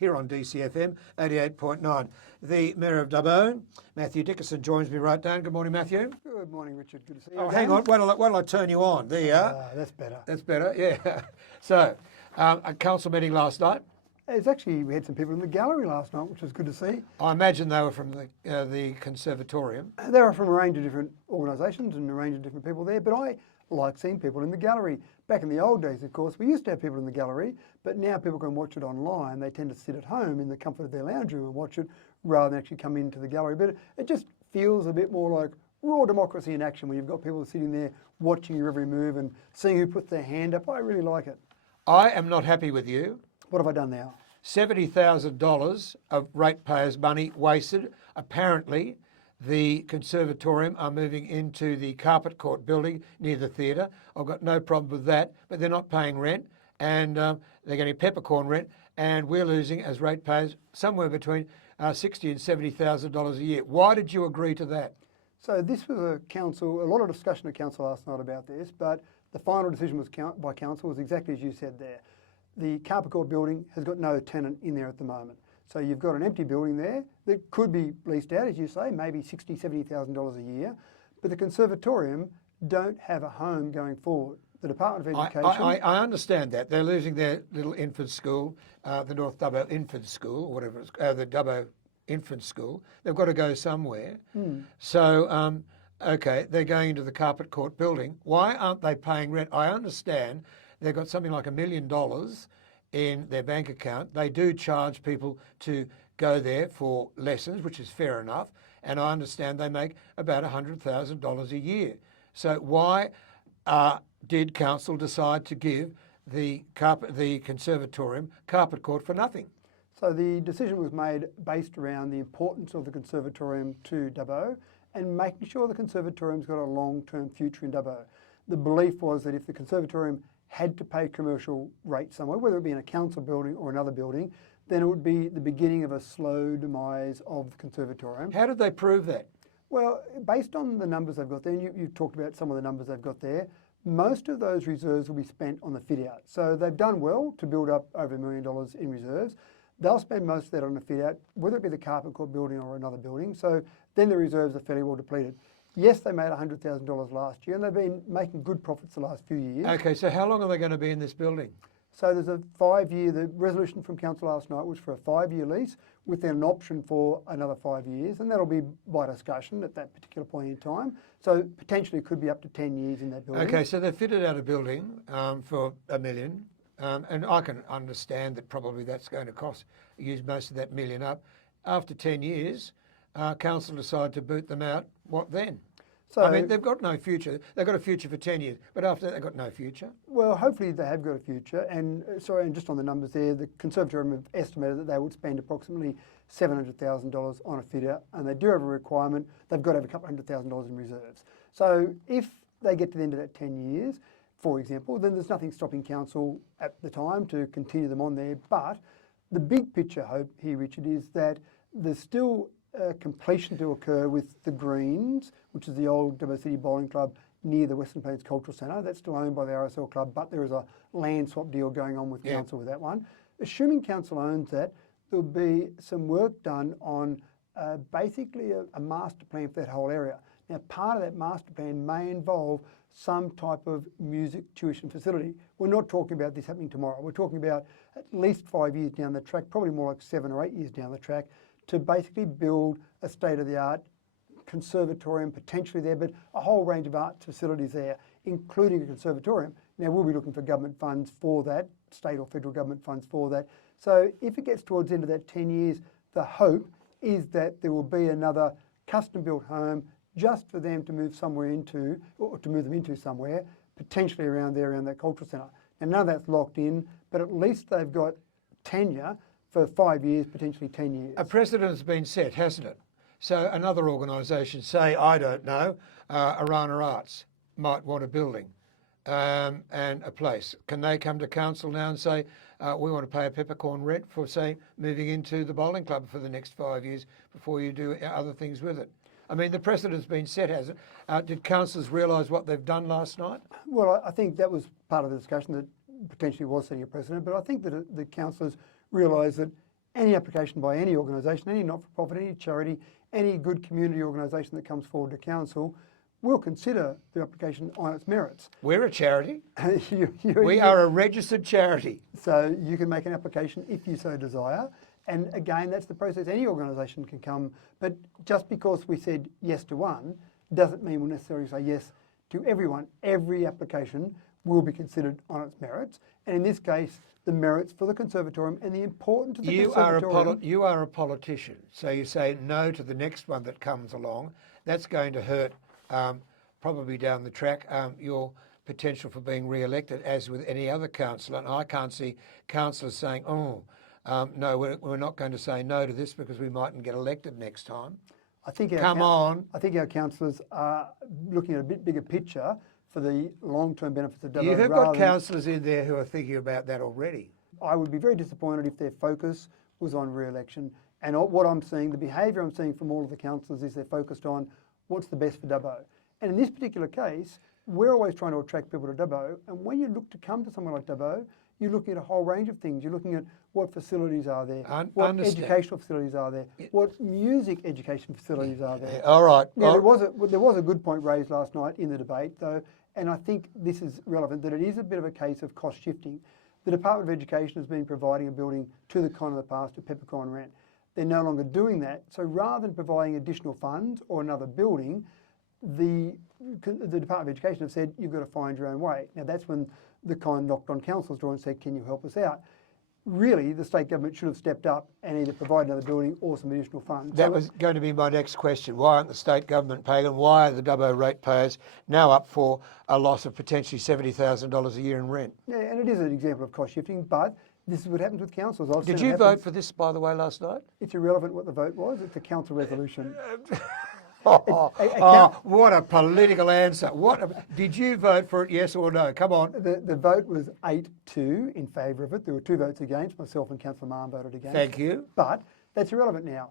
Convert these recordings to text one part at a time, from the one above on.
here on DCFM 88.9. The Mayor of Dubbo, Matthew Dickerson, joins me right down. Good morning, Matthew. Good morning, Richard. Good to see you. Oh, hang on. Wait till I turn you on. There you are. That's better. That's better, yeah. So, a council meeting last night. It's actually, we had some people in the gallery last night, which was good to see. I imagine they were from the conservatorium. They were from a range of different organisations and a range of different people there, but I like seeing people in the gallery. Back in the old days, of course, we used to have people in the gallery, but now people can watch it online. They tend to sit at home in the comfort of their lounge room and watch it rather than actually come into the gallery. But it just feels a bit more like raw democracy in action when you've got people sitting there watching your every move and seeing who puts their hand up. I really like it. I am not happy with you. What have I done now? $70,000 of ratepayers' money wasted. Apparently, the conservatorium are moving into the carpet court building near the theatre. I've got no problem with that, but they're not paying rent, and they're getting peppercorn rent, and we're losing as ratepayers somewhere between $60,000 and $70,000 a year. Why did you agree to that? So this was a lot of discussion at council last night about this, but the final decision was by council was exactly as you said there. The carpet court building has got no tenant in there at the moment. So you've got an empty building there that could be leased out, as you say, maybe $60,000, $70,000 a year. But the conservatorium don't have a home going forward. The Department of Education... I understand that. They're losing their little infant school, the North Dubbo Infant School, or whatever it's the Dubbo Infant School. They've got to go somewhere. So, okay, they're going into the carpet court building. Why aren't they paying rent? I understand they've got something like $1 million in their bank account. They do charge people to go there for lessons, which is fair enough, and I understand they make about $100,000 a year. So why did council decide to give the conservatorium carpet court for nothing? So the decision was made based around the importance of the conservatorium to Dubbo and making sure the conservatorium's got a long-term future in Dubbo. The belief was that if the conservatorium had to pay commercial rate somewhere, whether it be in a council building or another building, then it would be the beginning of a slow demise of the conservatorium. How did they prove that? Well, based on the numbers they've got there, and you've talked about some of the numbers they've got there, most of those reserves will be spent on the fit-out. So they've done well to build up over $1 million in reserves. They'll spend most of that on the fit-out, whether it be the carpet court building or another building. So then the reserves are fairly well depleted. Yes, they made $100,000 last year, and they've been making good profits the last few years. Okay, so how long are they going to be in this building? So there's a 5-year, the resolution from council last night was for a 5-year lease with then an option for another 5 years, and that'll be by discussion at that particular point in time. So potentially it could be up to 10 years in that building. Okay, so they've fitted out a building for $1 million, and I can understand that probably that's going to use most of that $1 million up. After 10 years, council decided to boot them out. What then? So, I mean, they've got no future. They've got a future for 10 years, but after that, they've got no future. Well, hopefully they have got a future. And and just on the numbers there, the conservatorium have estimated that they would spend approximately $700,000 on a fit-out, and they do have a requirement. They've got to have a couple $100,000 in reserves. So if they get to the end of that 10 years, for example, then there's nothing stopping council at the time to continue them on there. But the big picture hope here, Richard, is that there's still completion to occur with the Greens, which is the old Dubbo City Bowling Club near the Western Plains Cultural Centre. That's still owned by the RSL Club, but there is a land swap deal going on with council with that one. Assuming council owns that, there'll be some work done on basically a master plan for that whole area. Now, part of that master plan may involve some type of music tuition facility. We're not talking about this happening tomorrow. We're talking about at least 5 years down the track, probably more like 7 or 8 years down the track, to basically build a state-of-the-art conservatorium potentially there, but a whole range of art facilities there, including a conservatorium. Now, we'll be looking for government funds for that, state or federal government funds for that. So if it gets towards the end of that 10 years, the hope is that there will be another custom-built home just for them to move somewhere into, or to move them into somewhere, potentially around there, around that cultural centre. Now, none of that's locked in, but at least they've got tenure for 5 years, potentially 10 years. A precedent's been set, hasn't it? So another organisation, say, I don't know, Arana Arts might want a building and a place. Can they come to council now and say, we want to pay a peppercorn rent for, say, moving into the bowling club for the next 5 years before you do other things with it? I mean, the precedent's been set, hasn't it? Did councillors realise what they've done last night? Well, I think that was part of the discussion that potentially was setting a precedent, but I think that the councillors realise that any application by any organisation, any not-for-profit, any charity, any good community organisation that comes forward to council will consider the application on its merits. We're a charity. You- We are a registered charity. So you can make an application if you so desire. And again, that's the process. Any organisation can come. But just because we said yes to one doesn't mean we'll necessarily say yes to everyone. Every application will be considered on its merits. And in this case, the merits for the conservatorium and the importance of the conservatorium. You are a politician. So you say no to the next one that comes along. That's going to hurt probably down the track your potential for being re-elected, as with any other councillor. And I can't see councillors saying, no, we're not going to say no to this because we mightn't get elected next time. I think I think our councillors are looking at a bit bigger picture for the long-term benefits of Dubbo. You have got councillors in there who are thinking about that already. I would be very disappointed if their focus was on re-election. And what I'm seeing, the behaviour I'm seeing from all of the councillors is they're focused on what's the best for Dubbo. And in this particular case, we're always trying to attract people to Dubbo. And when you look to come to somewhere like Dubbo, you're looking at a whole range of things. You're looking at what facilities are there, what educational facilities are there, what music education facilities are there. All right. Now, there was a good point raised last night in the debate, though, and I think this is relevant, that it is a bit of a case of cost shifting. The Department of Education has been providing a building to the Con of the Past, to Peppercorn Rent. They're no longer doing that. So rather than providing additional funds or another building, the Department of Education have said, you've got to find your own way. Now, that's when the Con knocked on council's door and said, can you help us out? Really, the state government should have stepped up and either provided another building or some additional funds. That was going to be my next question. Why aren't the state government paying, and why are the Dubbo ratepayers now up for a loss of potentially $70,000 a year in rent? Yeah, and it is an example of cost shifting, but this is what happens with councils. Did you vote for this, by the way, last night? It's irrelevant what the vote was. It's a council resolution. What a political answer. Did you vote for it, yes or no? Come on. The vote was 8-2 in favour of it. There were 2 votes against. Myself and Councillor Marn voted against. Thank you. But that's irrelevant now.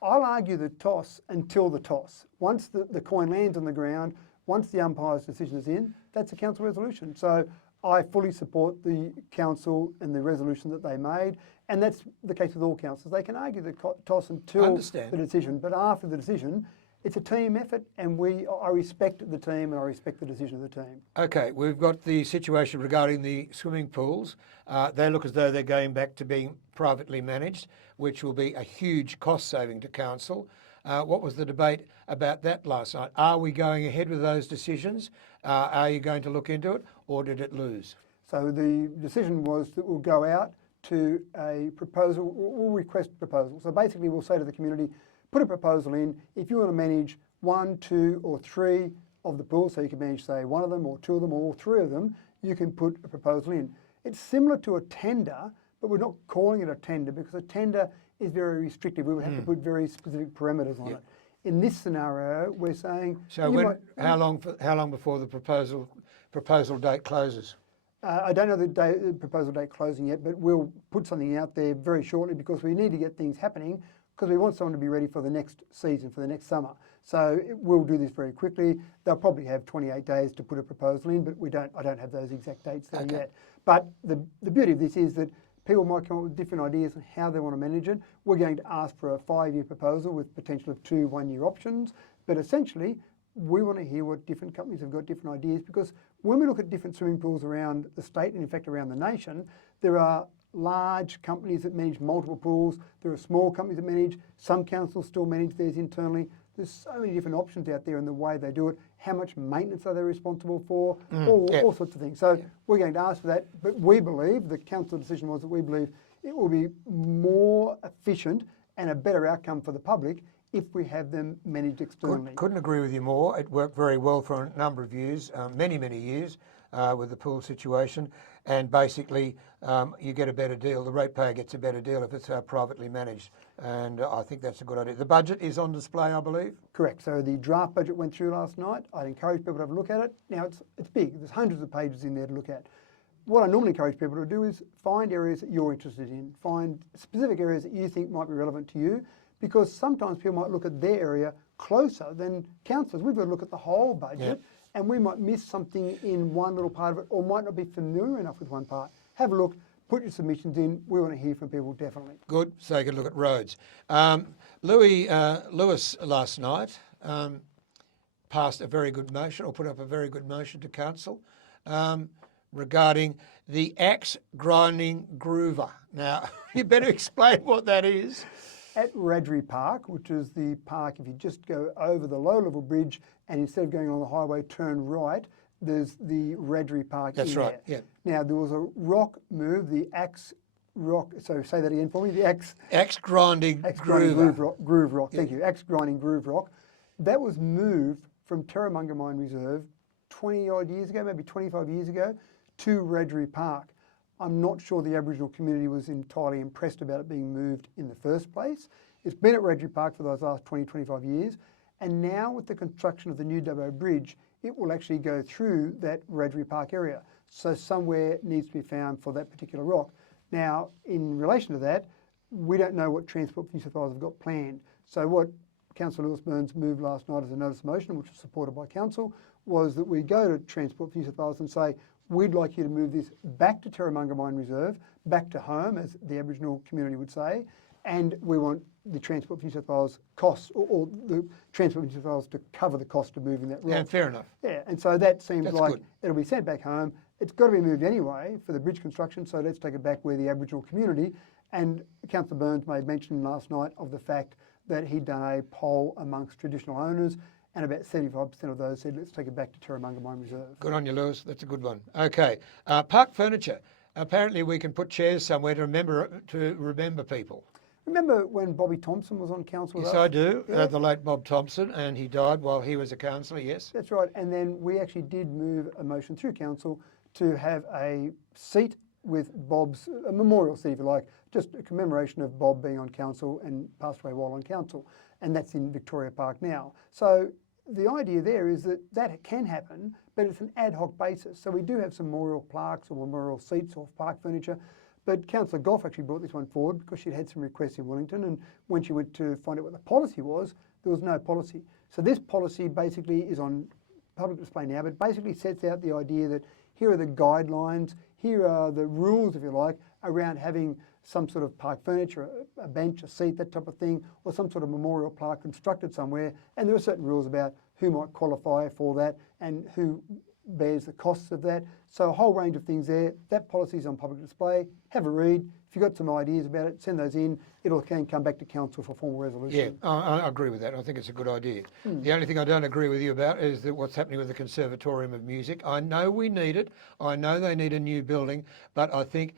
I'll argue the toss until the toss. Once the coin lands on the ground, once the umpire's decision is in, that's a council resolution. So I fully support the council and the resolution that they made. And that's the case with all councils. They can argue the toss until the decision. But after the decision, it's a team effort, and I respect the team and I respect the decision of the team. Okay, we've got the situation regarding the swimming pools. They look as though they're going back to being privately managed, which will be a huge cost saving to council. What was the debate about that last night? Are we going ahead with those decisions? Are you going to look into it, or did it lose? So the decision was that we'll go out to a proposal, we'll request proposals. So basically we'll say to the community, put a proposal in. If you want to manage 1, 2 or 3 of the pools, so you can manage, say, 1 of them or 2 of them or all 3 of them, you can put a proposal in. It's similar to a tender, but we're not calling it a tender because a tender is very restrictive. We would have to put very specific parameters on it. In this scenario, we're saying... So how long before the proposal date closes? I don't know the proposal date closing yet, but we'll put something out there very shortly because we need to get things happening, because we want someone to be ready for the next season, for the next summer. So we'll do this very quickly. They'll probably have 28 days to put a proposal in, but I don't have those exact dates there yet. But the beauty of this is that people might come up with different ideas on how they want to manage it. We're going to ask for a 5-year proposal with potential of 2 1-year options. But essentially, we want to hear what different companies have got different ideas, because when we look at different swimming pools around the state and in fact around the nation, there are large companies that manage multiple pools. There are small companies that manage. Some councils still manage theirs internally. There's so many different options out there in the way they do it. How much maintenance are they responsible for? All sorts of things. So we're going to ask for that. But we believe, the council decision was that we believe it will be more efficient and a better outcome for the public if we have them managed externally. Couldn't agree with you more. It worked very well for a number of years, many years, with the pool situation. And basically, you get a better deal. The ratepayer gets a better deal if it's privately managed. And I think that's a good idea. The budget is on display, I believe? Correct. So the draft budget went through last night. I'd encourage people to have a look at it. Now, it's big. There's hundreds of pages in there to look at. What I normally encourage people to do is find areas that you're interested in. Find specific areas that you think might be relevant to you, because sometimes people might look at their area closer than councillors. We've got to look at the whole budget. And we might miss something in one little part of it, or might not be familiar enough with one part. Have a look, Put your submissions in. We want to hear from people, definitely. Good, so you can look at roads. Lewis last night passed a very good motion, or put up a very good motion to council regarding the axe grinding groover. Now, you better explain what that is. At Radri Park, which is the park, if you just go over the low-level bridge and instead of going on the highway, turn right, there's the Radri Park. That's right, yeah. Now, there was a rock move, the axe rock, so say that again for me, the axe grinding groove rock, thank you, axe grinding groove rock. That was moved from Terramunga Mine Reserve 20 odd years ago, maybe 25 years ago, to Radri Park. I'm not sure the Aboriginal community was entirely impressed about it being moved in the first place. It's been at Radri Park for those last 20, 25 years. And now with the construction of the new Dubbo Bridge, it will actually go through that Radri Park area. So somewhere needs to be found for that particular rock. Now, in relation to that, we don't know what Transport for New South Wales have got planned. So what Councillor Lewis Burns moved last night as a notice of motion, which was supported by Council, was that we go to Transport for New South Wales and say, we'd like you to move this back to Terramunga Mine Reserve, back to home, as the Aboriginal community would say, and we want the Transport for New South Wales costs, or the Transport for New South Wales to cover the cost of moving that rock. Yeah, fair enough. Yeah, and so that seems That's like good. It'll be sent back home. It's got to be moved anyway for the bridge construction, so let's take it back where the Aboriginal community. And Councillor Burns made mention last night of the fact that he'd done a poll amongst traditional owners, and about 75% of those said, let's take it back to Terramunga Mine Reserve. Good on you, Lewis. That's a good one. Okay. Park furniture. Apparently we can put chairs somewhere to remember people. Remember when Bobby Thompson was on council with Yes, us? I do. Yeah. The late Bob Thompson, and he died while he was a councillor, yes. That's right. And then we actually did move a motion through council to have a seat with Bob's, a memorial seat, if you like, just a commemoration of Bob being on council and passed away while on council. And that's in Victoria Park now. So the idea there is that that can happen, but it's an ad hoc basis. So we do have some memorial plaques or memorial seats or park furniture. But Councillor Goff actually brought this one forward because she'd had some requests in Wellington, and when she went to find out what the policy was, there was no policy. So this policy basically is on public display now, but basically sets out the idea that here are the guidelines, here are the rules, if you like, around having some sort of park furniture, a bench, a seat, that type of thing, or some sort of memorial plaque constructed somewhere. And there are certain rules about who might qualify for that and who bears the costs of that. So a whole range of things there. That policy is on public display. Have a read. If you've got some ideas about it, send those in. It'll can come back to council for formal resolution. Yeah, I agree with that. I think it's a good idea. The only thing I don't agree with you about is that what's happening with the Conservatorium of Music. I know we need it. I know they need a new building, but I think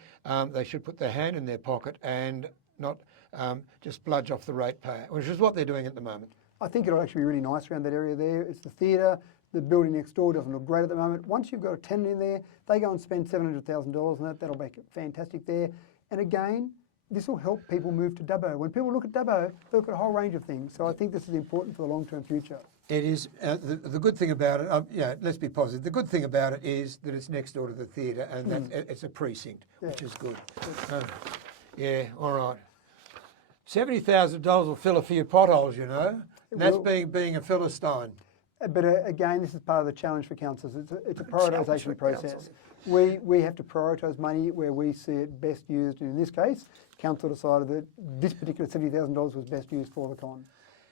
they should put their hand in their pocket and not just bludge off the ratepayer, which is what they're doing at the moment. I think it'll actually be really nice around that area there. It's the theatre. The building next door doesn't look great at the moment. Once you've got a tenant in there, they go and spend $700,000 on that. That'll make it fantastic there. And again, this will help people move to Dubbo. When people look at Dubbo, they look at a whole range of things. So I think this is important for the long-term future. It is. The good thing about it, let's be positive. The good thing about it is that it's next door to the theatre, and that it's a precinct, which is good. Yeah, all right. $70,000 will fill a few potholes, you know. And that's being a Philistine. But again, this is part of the challenge for councils. It's a prioritisation process. We have to prioritise money where we see it best used. And in this case, council decided that this particular $70,000 was best used for the con.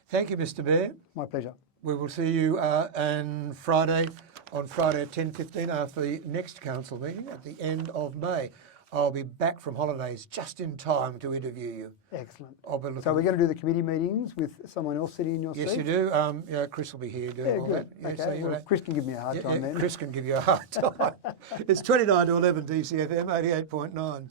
Thank you, Mr. Bear. My pleasure. We will see you on Friday at 10:15 after the next council meeting at the end of May. I'll be back from holidays just in time to interview you. Excellent. So we're going to do the committee meetings with someone else sitting in your seat? Yes, you do. Chris will be here doing all good. that. Yeah, Okay. Well, Chris can give me a hard time then. Chris can give you a hard time. It's 29 to 11 DCFM 88.9.